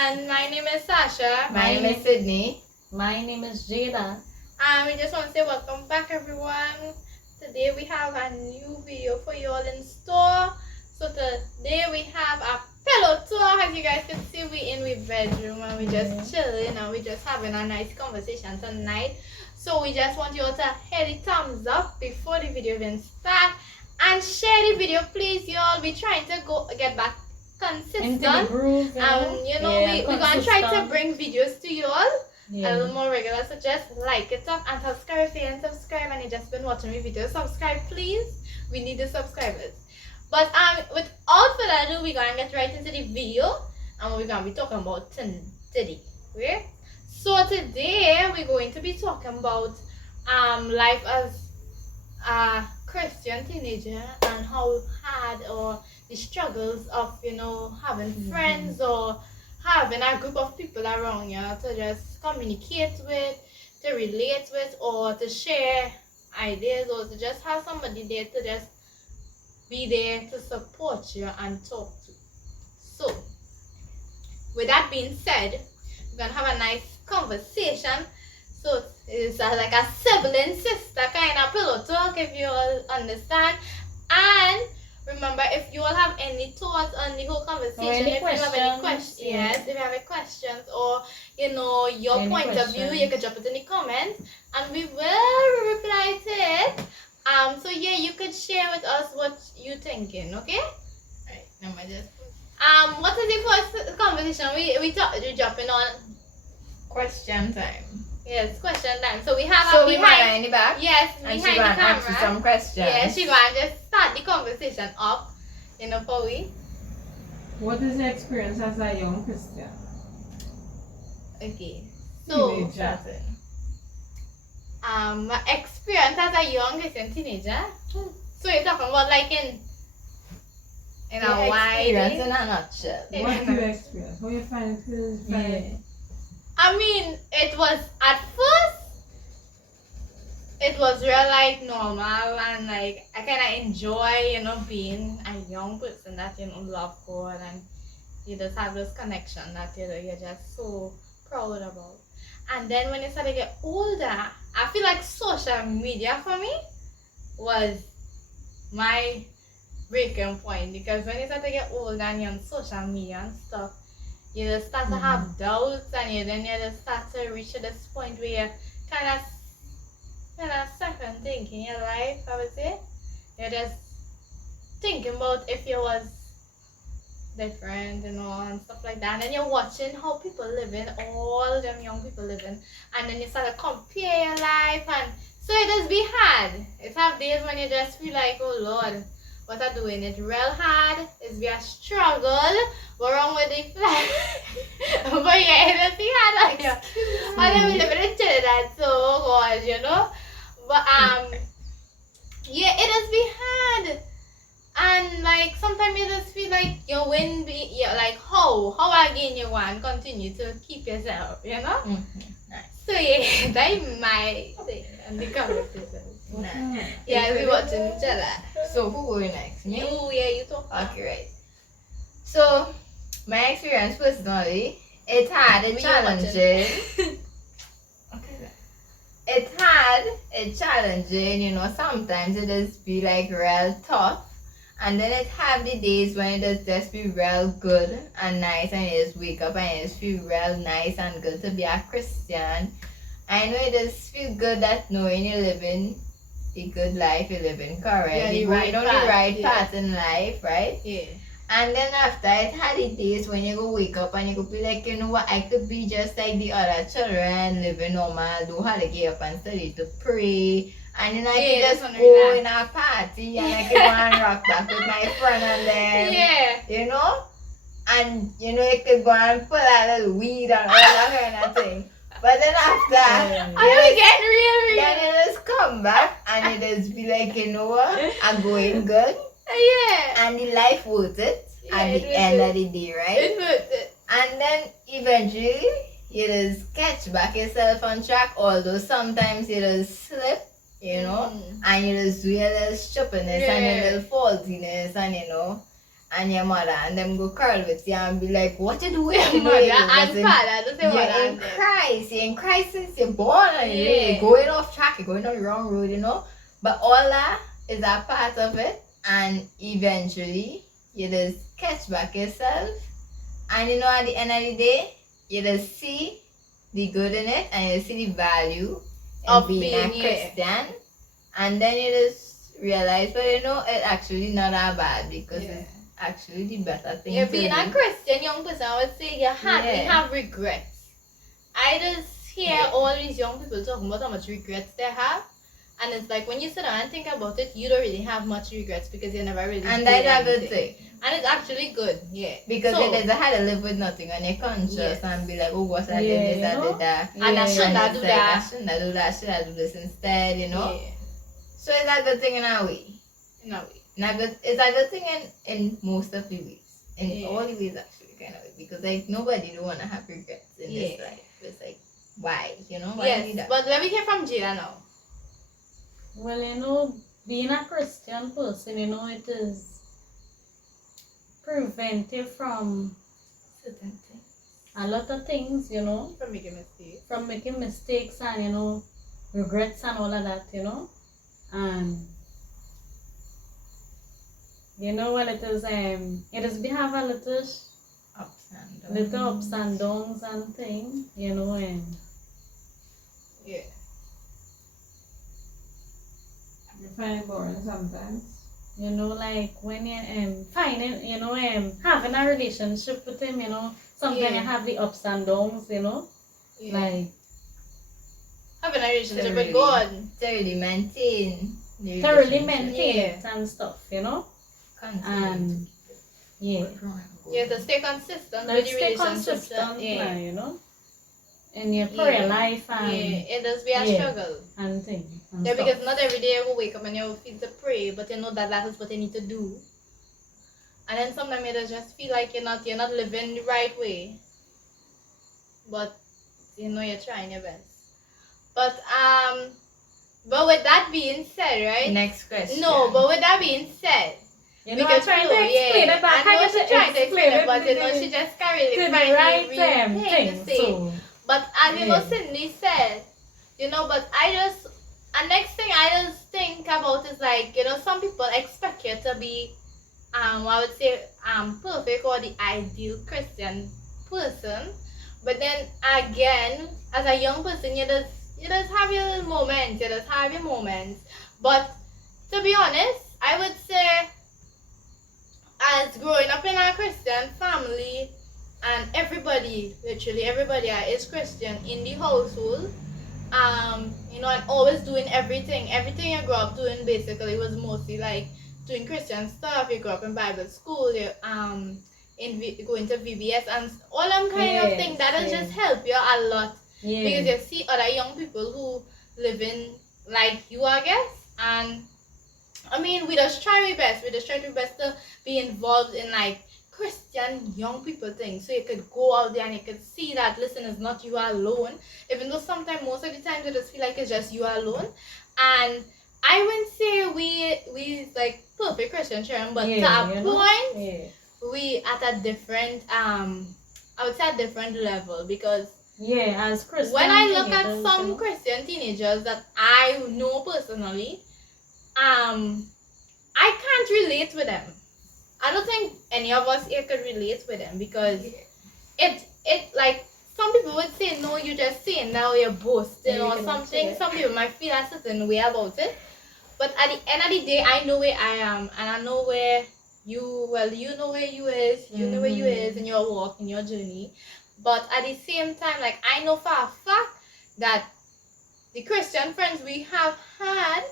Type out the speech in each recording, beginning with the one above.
And my name is Sasha. My name is Sydney. My name is Jada. And we just want to say welcome back, everyone. Today we have a new video for you all in store. So today we have a pillow talk. As you guys can see, we in the bedroom and we just chilling and we just having a nice conversation tonight. So we just want you all to hit the thumbs up before the video even start and share the video, please, y'all. We're trying to get back consistent. Into the groove, we're gonna try to bring videos to you all a little more regular. So just like it up and subscribe if you ain't subscribe and you just been watching my videos. Subscribe, please. We need the subscribers. But without further ado, we're gonna get right into the video and we're gonna be talking about today. Okay? So today we're going to be talking about life as a Christian teenager and how hard or the struggles of having friends or having a group of people around you to just communicate with, to relate with, or to share ideas, or to just have somebody there to just be there to support you and talk to. So with that being said, we're gonna have a nice conversation. So it's like a sibling sister kind of pillow talk, if you all understand. And remember, if you all have any thoughts on the whole conversation, if you have any questions, if you have any questions or your any point of view, you can drop it in the comments and we will reply to it. So yeah, you could share with us what you thinking, okay? Alright, now I just what is the first conversation? We jumping on Question time. Yes, question time. So we have So a we have her in the back. Yes, and behind she the gonna camera. ask you some questions. Yeah, she gonna just start the conversation up, for we. What is your experience as a young Christian? Okay. So Teenager. my experience as a young Christian teenager. So you're talking about like in a wide experience in a nutshell. What do you experience? How you find it? I mean, it was at first, it was real like normal and like I kind of enjoy, being a young person that love God and you just have this connection that you're just so proud about. And then when you start to get older, I feel like social media for me was my breaking point, because when you start to get older and you're on social media and stuff, you just start to have doubts and you just start to reach to this point where you kind of second thinking your life, I would say. You're just thinking about if you was different and stuff like that. And then you're watching how people living, all them young people living, and then you start to compare your life, and so it does be hard. It have days when you just feel like, oh Lord, what I doing it real hard, it's be a struggle. What wrong with the flag? But yeah, it does be hard on you. And then we live in Trinidad, so God, But yeah, it does be hard. And like sometimes you just feel like you win like how again you want to continue to keep yourself, Nice. So yeah, that's my thing and the conversation. Nice. Yeah, we watching each other. So who going next? Me? You talk. Okay, right. So my experience personally, it had its challenges. Okay. It had its challenging, sometimes it just be like real tough. And then it have the days when it just be real good and nice and you just wake up and you just feel real nice and good to be a Christian. I know it just feel good that knowing you're living the good life, you're living correct. Yeah, you're going on the right path in life, right? Yeah. And then after it had the days when you go wake up and you could be like, you know what, I could be just like the other children, living normal, don't have to get up and study to pray. And then I could just go in a party and I could go and rock back with my friend and then, and you could go and pull a little weed and all that kind of thing. But then after, then you just come back and you just be like, you know what, I'm going good. Yeah. And the life worth it at the end of the day, right? It's worth it. And then eventually you just catch back yourself on track, although sometimes you just slip, and you just do your little stupidness and your little faultiness and and your mother and them go quarrel with you and be like, what you doing? Mother and father, don't say mother You're in and them. Christ. You're in Christ since you're born. And Yeah. you're going off track. You're going on the wrong road, you know. But all that is a part of it. And eventually, you just catch back yourself. And you know, at the end of the day, you just see the good in it. And you see the value Of in being a being, yeah. Christian. And then you just realize, well, you know, it's actually not that bad. Because Yeah. it's actually the better thing Yeah, to being do. a Christian young person, I would say you hardly Yeah. have regrets. I just hear all these young people talking about how much regrets they have. And it's like when you sit down and think about it, you don't really have much regrets because you never really And did that's a good anything. thing. And it's actually good, yeah. Because So- you just had to live with nothing on your conscience Yes. and be like, oh, what I Yeah, did this, you I know? did that. And I Yeah. should not do it's like, that. I shouldn't do that, should I do this instead, you know? Yeah. So it's a good thing in a way. In a way. It's a good thing in most of the ways. In Yeah. all the ways, actually, kind of way. Because, like, nobody don't want to have regrets in this Yeah. life. It's like, why? You know? Why Yes, do that? but let me hear from Jada now. Well, you know, being a Christian person, you know, it is preventive from Certain things. a lot of things, you know, From making mistakes. from making mistakes and, you know, regrets and all of that, you know. And, you know, well, it is, we have a little Ups and downs. little ups and downs and things, you know, and Yeah. You find it boring sometimes. you know, like when you finding, you know, having a relationship with him, you know, sometimes Yeah. you have the ups and downs, you know, Yeah. like Having a relationship Thoroughly. with God. Thoroughly maintain. the thoroughly relationship. maintain Yeah. it and stuff, you know, Continue. and yeah, Yeah, to stay consistent now with the stay relationship. consistent, Yeah. now, you know, in your prayer Yeah. life and Yeah, it does be a yeah. struggle. and things. And Yeah, stuff. because not every day you will wake up and you feel to pray, but you know that that is what you need to do. And then sometimes you just feel like you're not living the right way. But you know you're trying your best. But with that being said, right? Next question. No, but with that being said, you know, I'm trying to Flo, explain it, but I I know can't she's trying to explain it, but you know to she just can't really the find right the real thing to thing. say. So But as you know, Yeah. Cindy said, you know, but and next thing I just think about is like, you know, some people expect you to be, I would say, perfect or the ideal Christian person. But then again, as a young person, you just have your little moments, you just have your moments. But to be honest, I would say, as growing up in a Christian family, and everybody, literally everybody is Christian in the household, you know, and always doing everything you grew up doing basically was mostly like doing Christian stuff. You grew up in Bible school, you going to VBS and all them kind of Yes, things. That'll yes. just help you a lot yeah, because you see other young people who live in like you, I guess. And I mean, we just try our best. We just try our best to be involved in like Christian young people things, so you could go out there and you could see that, listen, it's not you alone, even though sometimes, most of the time, you just feel like it's just you alone. And I wouldn't say we like perfect Christian Sharon, but Yeah, to a you know? point, yeah. we at a different I would say a different level, because Yeah, as Christian when I look at teenagers, some you know. Christian teenagers that I know personally, I can't relate with them. I don't think any of us here could relate with them, because it like, some people would say, no, you're just saying now you're boasting Yeah, you or can something. say that. Some people might feel a certain way about it. But at the end of the day, I know where I am, and I know where you know where you is, you know where you is in your walk, in your journey. But at the same time, like, I know for a fact that the Christian friends we have had,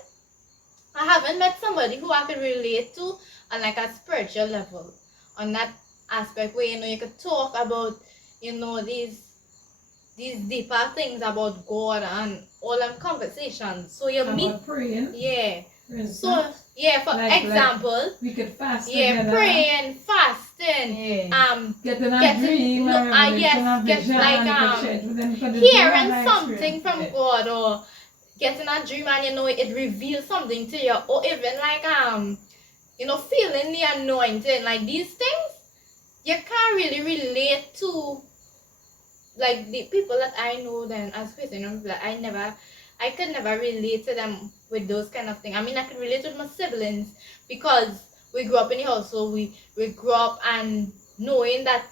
I haven't met somebody who I could relate to on like a spiritual level, on that aspect where, you know, you could talk about, you know, these deeper things about God and all them conversations. So you meet, About praying. yeah. For instance, So yeah, for Like- example, we could fast yeah, together. praying, fasting, Yeah. Getting a Getting- dream, no, or revelation, yes, or get vision, like, and you could share it with them, because they hearing have that something experience. from Yeah. God, or getting a dream and, you know, it reveals something to you, or even like feeling the anointing, like these things, you can't really relate to, like the people that I know then as Christian, like I could never relate to them with those kind of things. I mean, I could relate with my siblings because we grew up in the household, we grew up and knowing that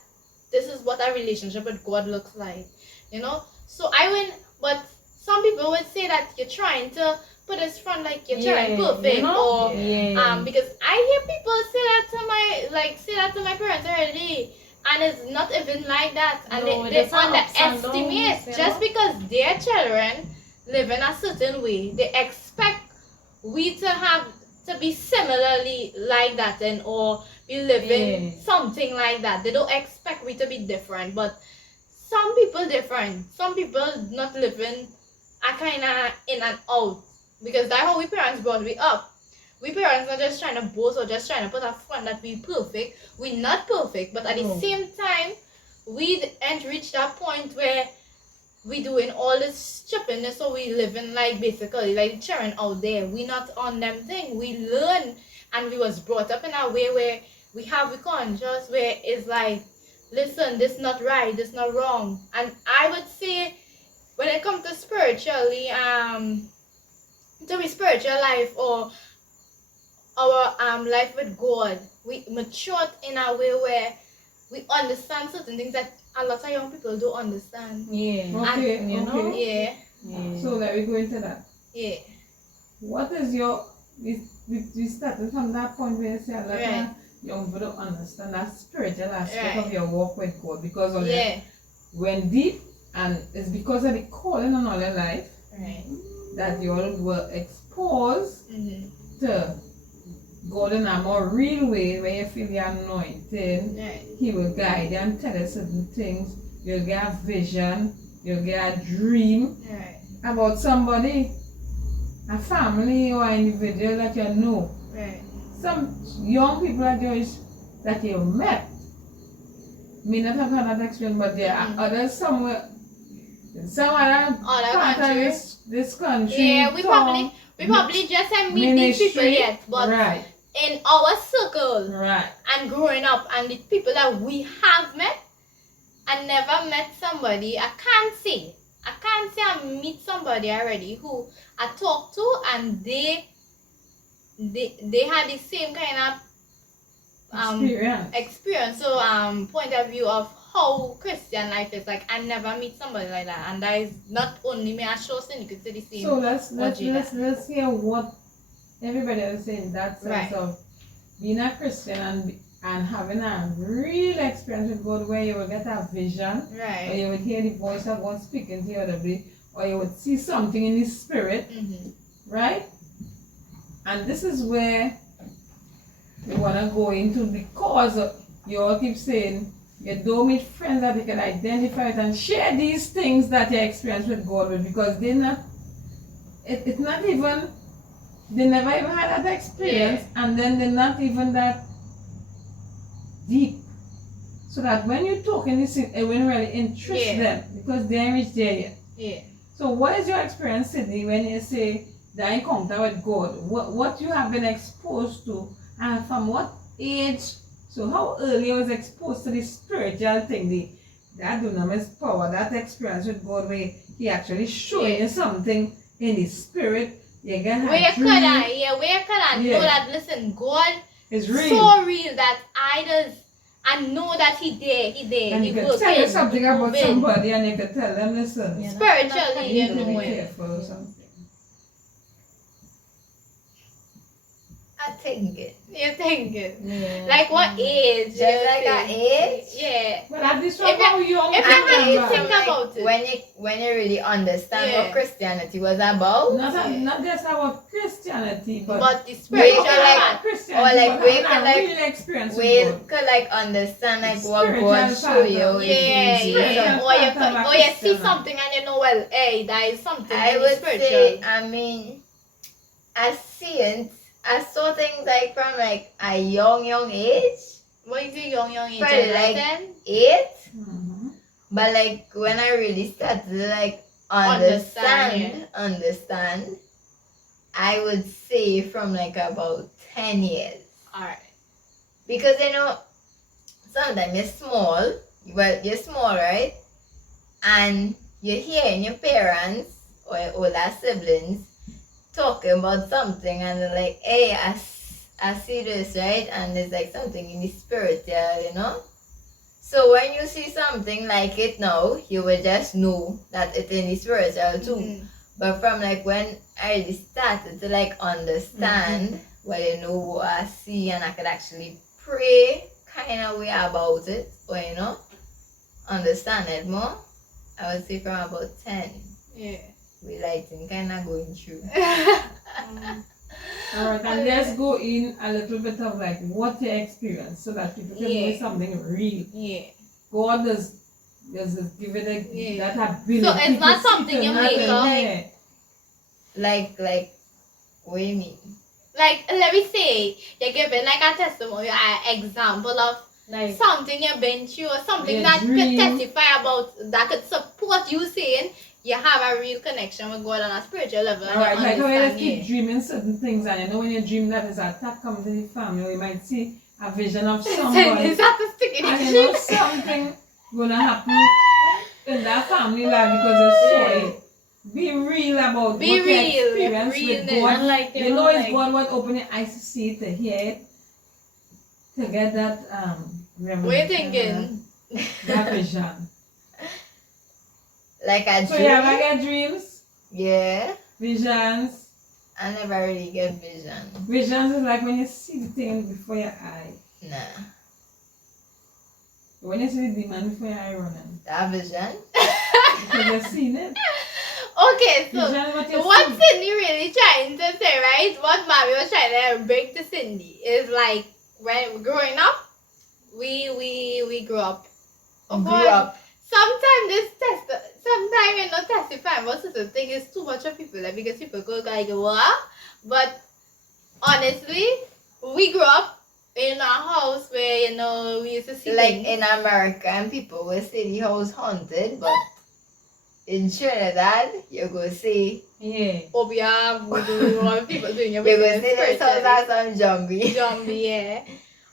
this is what a relationship with God looks like, So but some people would say that you're trying to put us front like you're trying perfect, or because I hear people say that to my parents already, and it's not even like that, and they underestimate just because their children live in a certain way, they expect we to be similarly like that or be living something like that. They don't expect we to be different, but some people different. Some people not living a kind of in and out, because that's how we parents brought we up. We parents are just trying to boast or just trying to put up front that we perfect. We not perfect, but at the same time, we ain't reached that point where we doing all this stupidness, so we living like basically like children out there. We not on them thing. We learn, and we was brought up in a way where we conscious where it's like, listen, this not right, this not wrong. And I would say when it comes to spiritually, to be spiritual life or our life with God, we matured in a way where we understand certain things that a lot of young people don't understand. Okay, And, So let me go into that. Yeah. What is we started from that point where you say a lot of young people don't understand that spiritual aspect of your walk with God, because of it went deep, and it's because of the calling on all your life that you all were exposed to God in a more real way, where you feel the anointing. He will guide you and tell you certain things. You'll get a vision, you'll get a dream about somebody, a family or an individual that you know. Some young people that you met may not have had that experience, but there are others somewhere in some other part of this country. Yeah, we probably just haven't meet these people yet, but in our circle and growing up, and the people that we have met and never met somebody, I can't say I meet somebody already who I talk to and they had the same kind of experience. So point of view of how Christian life is. Like, I never meet somebody like that, and that is not only me. I sure you could say the same. So let's hear what everybody else is saying. That sense of being a Christian and having a real experience with God, where you will get a vision, or you would hear the voice of God speaking to you audibly, or you would see something in the spirit, right? And this is where we want to go into, because you all keep saying you don't meet friends that you can identify with and share these things that you experience with God with, because they never even had that experience, and then they're not even that deep. So that when you talk in this, it will really interest them, because they ain't reached there yet. So what is your experience, Sydney, when you say the encounter with God? What you have been exposed to, and from what age? So how early you was exposed to the spiritual thing, that dunamis power, that experience with God, where He actually showing you something in the spirit. You get where could I know that, listen, God is real. So real that I know that He there. And you can tell you something about somebody, and you can tell them, listen, spiritually, you need to be careful or something. I think it. You think it? Like what age? Just like an age? Yeah. But at this point, how young if you have to think about it. When you really understand what Christianity was about. Not just our Christianity, but the spiritual we could like understand like what God show you. Or you see something and you know, well, hey, that is something. I would say, I mean, I saw things like from like a young age. What is it, young age? Probably like 8. But like when I really started to like understand, I would say from like about 10 years. Alright. Because sometimes you're small, right? And you're hearing your parents or your older siblings talking about something, and they're like, hey, I see this, right? And it's like something in the spiritual. So when you see something like it now, you will just know that it's in the spiritual too. Mm-hmm. But from like when I started to like understand, what I see, and I could actually pray kind of way about it, or understand it more, I would say from about 10. Yeah. We like kind of going through. Alright, and let's go in a little bit of like what you experience so that people can know something real. Yeah. God does give it that ability. So it's not to see something you tonight make and up. there. Like, what do you mean? Like, let me say, you're giving like a testimony, an example of Like, something you've been through, or something Your that could dream. testify about, that could support you saying you have a real connection with God on a spiritual level. and Alright, you like how you just understand, keep dreaming certain things, and when you dream that is attack comes to the family, or you might see a vision of somebody, Is that the sticky and dream? something gonna happen in that family life because you saw it. Be real about Be what real, you experience with realness. God. and like, You know it's God what open your eyes to see it, to hear it, to get that What you revelation, thinking? that vision. Like a So dream? you ever get dreams, Yeah. visions? I never really get vision. Visions is like when you see the thing before your eye. Nah. When you see the demon before your eye running, That vision? because you've seen it. Okay, so Vision what you what see. Cindy really trying to say, right? What Mommy was trying to bring to Cindy is like when growing up, we grew up. Grew up. Sometimes testifying about certain thing is too much of people, like, because people go like what? But honestly, we grew up in a house where we used to see Like things. in America, and people will say the house haunted, but in Trinidad, you go see, yeah. Obia, voodoo, all people doing your you go wickedness see this house has some zombie. zombie, yeah.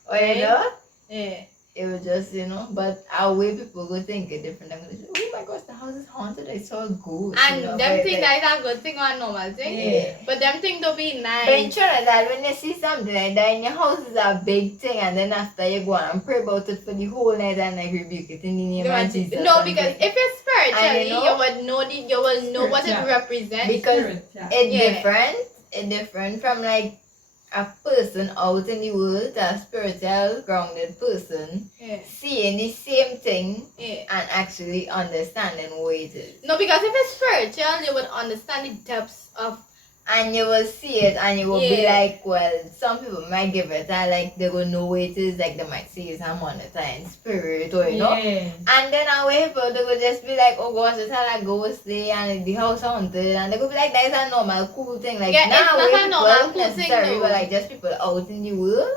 Or Yeah. it was just, but our way people go think it different. I'm gonna say, oh my gosh, the house is haunted, I saw a ghost. And them but think like, that is a good thing or a normal thing. Yeah. But them think to be But in nice. Trinidad, when you see something like that in your house is a big thing, and then after you go and pray about it for the whole night and like rebuke it in the name of Jesus. No, because if it's spiritually, And you would know what it Spiritual. represents. Because Spirit, yeah. it's Yeah. different. It's different from like a person out in the world, a spiritual, grounded person, Yeah. seeing the same thing Yeah. and actually understanding what it is. No, because if it's spiritual, you would understand the depths of. And you will see it and you will be Yeah. like, well, some people might give it and like they will know what it is, like they might see it's a monetized spirit or Yeah. And then away people they will just be like, oh gosh, it's a ghost day and the house haunted, and they will be like, that is a normal cool thing. Like Yeah, now it's not way a people normal not cool thing, necessarily, though. but like just people out in the world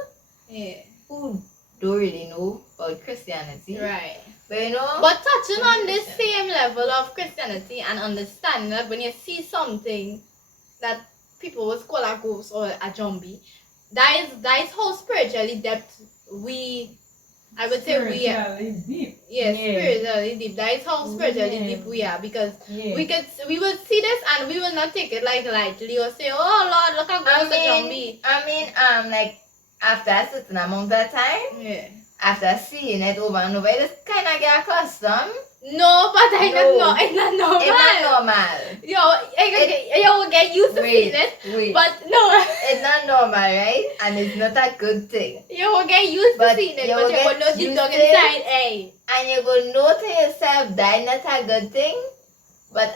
Yeah. who don't really know about Christianity. Right. But But touching on this same level of Christianity and understanding that when you see something that people would call a ghost or a zombie, that is how spiritually depth I would say we are. Spiritually deep. Yes, Yeah. spiritually deep. That is how spiritually Yeah. deep we are, because Yeah. we will see this and we will not take it like lightly or say, oh Lord, look at ghost a zombie. like after a certain amount of time, Yeah. after seeing it over and over, you just kind of get accustomed. No, but I No. don't know. It's not normal. It's not normal. You will get used to seeing it, Wait. but no. It's not normal, right? And it's not a good thing. You will get used to But seeing it, you but will you get will know deep used down to it. inside, hey. And you go know to yourself that not a good thing. But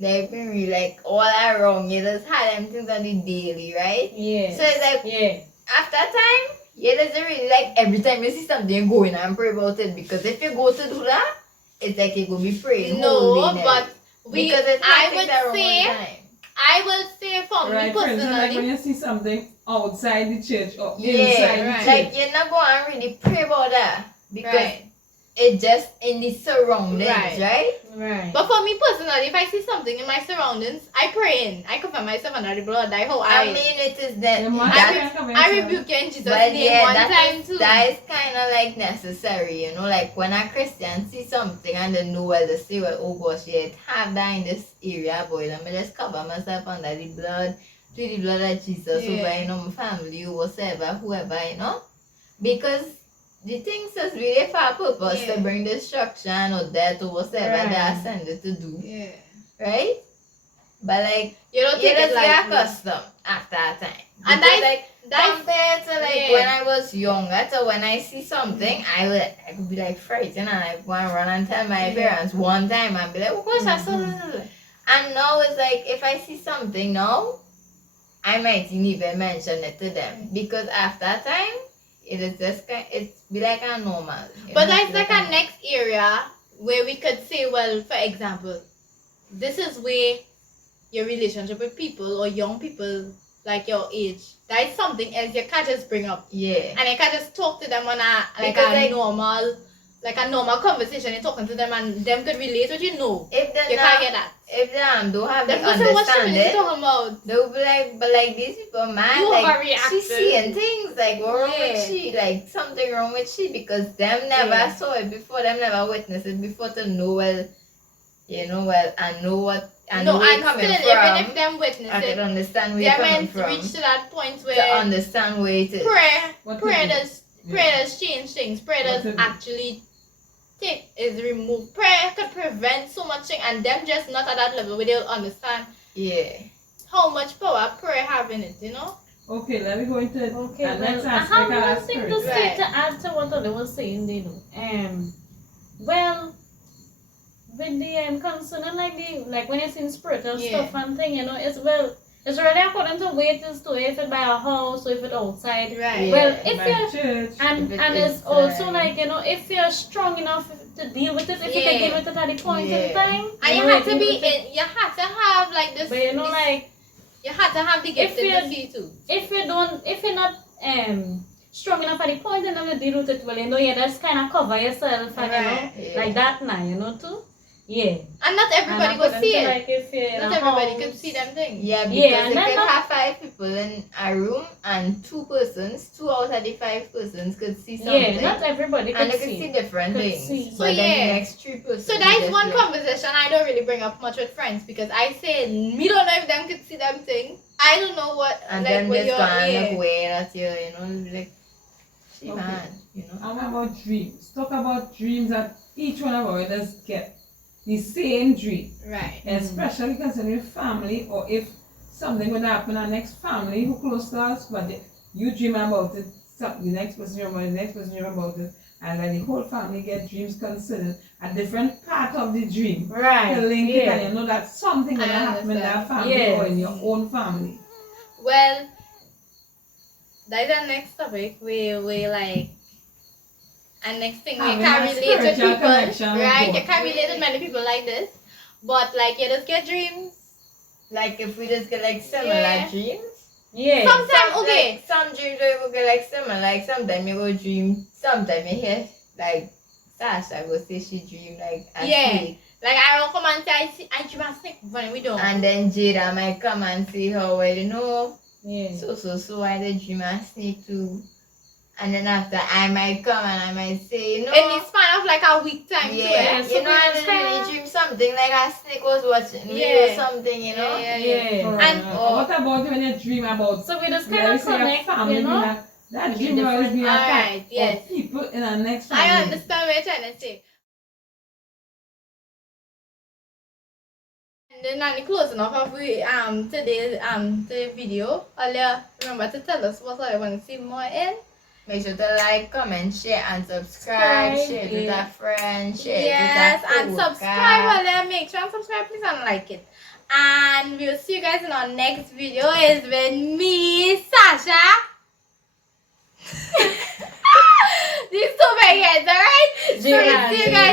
they've been really like all around you just had them things on the daily, right? Yeah. So it's like Yeah. after time, you doesn't really like every time you see something go in and pray about it, because if you go to do that, it's like you go be praying. No, holy but night. Because it's I happening the wrong time. would say for me Right, for instance, like when personally, you see something outside the church or Yeah, inside right. the Like church. you're not going to really pray about that, because right. it's just in the surroundings, Right. right? Right. But for me personally, if I see something in my surroundings, I pray in. I cover myself under the blood. I hope I mean, it is that. You must that can't cover I yourself. rebuke you in Jesus' but name yeah, one that time is, too. that is kind of like necessary, you know. Like when a Christian see something and they know well, they say, well, oh gosh, yeah, it have that in this area, boy. Let me just cover myself under the blood, plead the blood of Jesus Yeah. over, you know, my family, whatever, whoever, you know. Because the things is really for a purpose Yeah. to bring destruction or death or whatever they are Right. sent it to do, Yeah. right? But like, You don't you take just it get lightly. accustomed after a time. And Because, that's- like, That's compared to like yeah. when I was younger, so when I see something, I could be like frightened and I want to run and tell my Yeah. parents one time and be like, oh gosh, I saw this. And now it's like if I see something now, I might even mention it to them because after a time, it is just it's be like a normal. you But know, that's it's like a next area where we could say, well, for example, this is where your relationship with people or young people like your age, that is something else you can't just bring up. Yeah. And you can't just talk to them on a Because, normal conversation. You're talking to them and them could relate with you. No, If they you can't get that. if they don't have the Them go say, what she really understanding, talking about? they'll be like, but like these people, man, You like overreacted. she's seeing things like what wrong Yeah. with she, like something wrong with she because them never Yeah. saw it before, them never witnessed it before to know well, you know well, and know what and No, know where and you're coming still, from. even if them witness I can it, understand where they're you're coming meant to from reach to that point to where understand where it is. What to prayer do. does change things. Prayer What does to do. actually remove. Prayer could prevent so much thing, and them just not at that level where they'll understand Yeah. how much power prayer have in it, you know? Okay, let me go into Okay, the next well, I aspect have of one that thing spirit. to say Right. to add to what Oli was saying, they know. Well, with the concerning like when it's in spiritual Yeah. stuff and thing, you know, it's really according to where it is to if it by a house or if it outside. Right. Yeah. Well, if My you're church. and If it and is, it's also like, you know, if you're strong enough to deal with it, if you can Yeah. deal with it at the point in Yeah. time, And you know, had to deal be with it. in, you had to have like this. But you know, this- like you had to have the gift if in you're- the sea too. if you're not strong enough at the point in time to deal with it, well, you know, you just kind of cover yourself and you know, Right. Yeah. like that now, you know, too. Yeah. And not everybody And will according see to, it. like, if you're in Not a everybody house, could see them things. Yeah, because Yeah, and you then could not- have 5 people in a room and 2 persons, 2 out of the 5 persons could see something. Yeah, not everybody and can they could see see. different Could things. see. So, But then yeah. the next 3 persons. So that is just one like, conversation I don't really bring up much with friends because I say me don't know if them could see them thing. I don't know what And like then what just you're go and look yeah. away at you, you know, like she Okay. man, you know. And what about dreams? Talk about dreams that each one of us get the same dream. Right. Especially concerning family or if something would happen in our next family who close to us, but you dream about it, the next person dream about it, the next person dream about it, and then the whole family get dreams concerning a different part of the dream. Right. To link it Yeah. and you know that something gonna I happen in that understand. family Yes. or in your own family. Well, that is our next topic. We like, and next thing we Having can a relate with spiritual people, connection with right? God. You can relate with many people like this, but like you just get dreams. Like if we just get like similar Yeah. dreams. Yeah. Sometimes Some, okay, like, some dreams will get like similar. Like sometimes you go dream, sometimes you hear like Sasha go say she dream like a Yeah. snake. like I will come and say I dream a snake when we don't. And then Jada might come and say how well you know. Yeah. So I did dream a snake too. And then after I might come and I might say, you know, In the span of like a week time, yeah, too, so you know, I we didn't really kinda- dream something like a snake was watching me or Yeah. something, you know. Yeah. And- What about when you dream about So we just let kind me of say a connect, family you know? being that With dream the will always be a different- part Alright, yes. of people in our next family. I understand what you're trying to say. And then at the closing of we today's the video, Alia, remember to tell us what I want to see more in. Make sure to like, comment, share, and subscribe. Share it with yeah. a friend. Share it Yes, with a and coworker. subscribe, Alia. Make sure and subscribe, please, and like it. And we'll see you guys in our next video. It's with me, Sasha. These two big heads, alright? So we'll Jada, see you Jada. guys